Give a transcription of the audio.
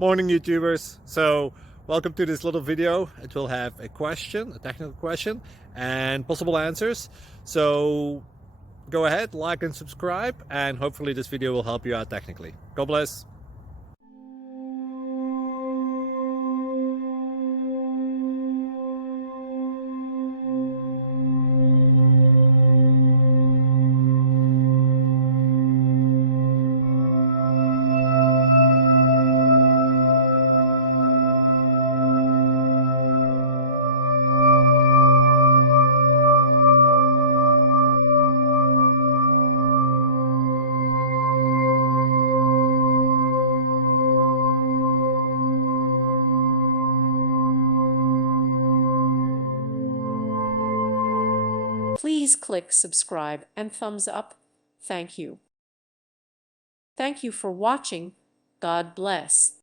Morning, YouTubers. So, welcome to this little video. It will have a question, a technical question, and possible answers. So, go ahead, like and subscribe, and hopefully this video will help you out technically. God bless. Please click subscribe and thumbs up. Thank you. Thank you for watching. God bless.